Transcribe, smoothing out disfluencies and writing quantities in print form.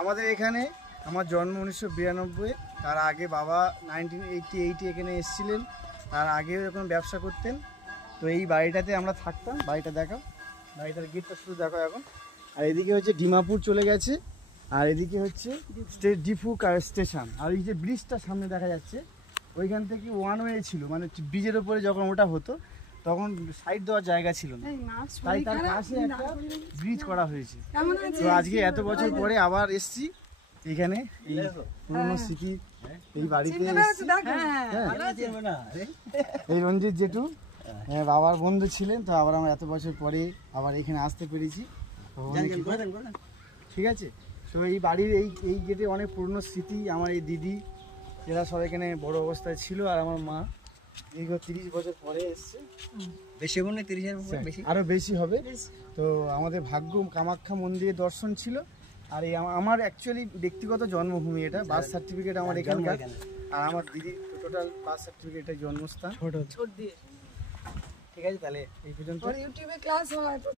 আমাদের এখানে আমার জন্ম 1992, তার আগে বাবা 1988 এখানে এসেছিলেন, তার আগেও এরকম ব্যবসা করতেন। তো এই বাড়িটাতে আমরা থাকতাম। বাড়িটা দেখাও, বাড়িটার গেটটা শুধু দেখো এখন। আর এদিকে হচ্ছে ডিমাপুর চলে গেছে, আর এদিকে হচ্ছে ডিফু স্টেশন। আর এই যে ব্রিজটা সামনে দেখা যাচ্ছে, ওইখান থেকে ওয়ান ওয়ে ছিল, মানে ব্রিজের ওপরে যখন ওটা হতো তখন সাইড দেওয়ার জায়গা ছিল না, তাই তার পাশে একটা ব্রিজ করা হয়েছে। তো আজকে এত বছর পরে আবার এসছি এখানে, এই পুরনো স্মৃতি এই বাড়িতে। এই রঞ্জিত জেঠু বাবার বন্ধু ছিলেন, তো আবার আমরা এত বছর পরে আবার এখানে আসতে পেরেছি। ঠিক আছে, তো এই বাড়ির এই গেটে অনেক পুরনো স্মৃতি। আমার এই দিদি এরা সব এখানে বড় অবস্থায় ছিল, আর আমার মা দীর্ঘ 30 বছর পরে এসছে। বেশি হবে না, 30-এর বেশি, আরো বেশি হবে। তো আমাদের ভাগ্য কামাখ্যা মন্দিরে দর্শন ছিল। আর এই আমার অ্যাকচুয়ালি ব্যক্তিগত জন্মভূমি, এটা বার্থ সার্টিফিকেট আমার এখানকার, আর আমার দিদির টোটাল বার্থ সার্টিফিকেট জন্মস্থান। ঠিক আছে, তাহলে এই পর্যন্ত। ইউটিউবে ক্লাস হয়।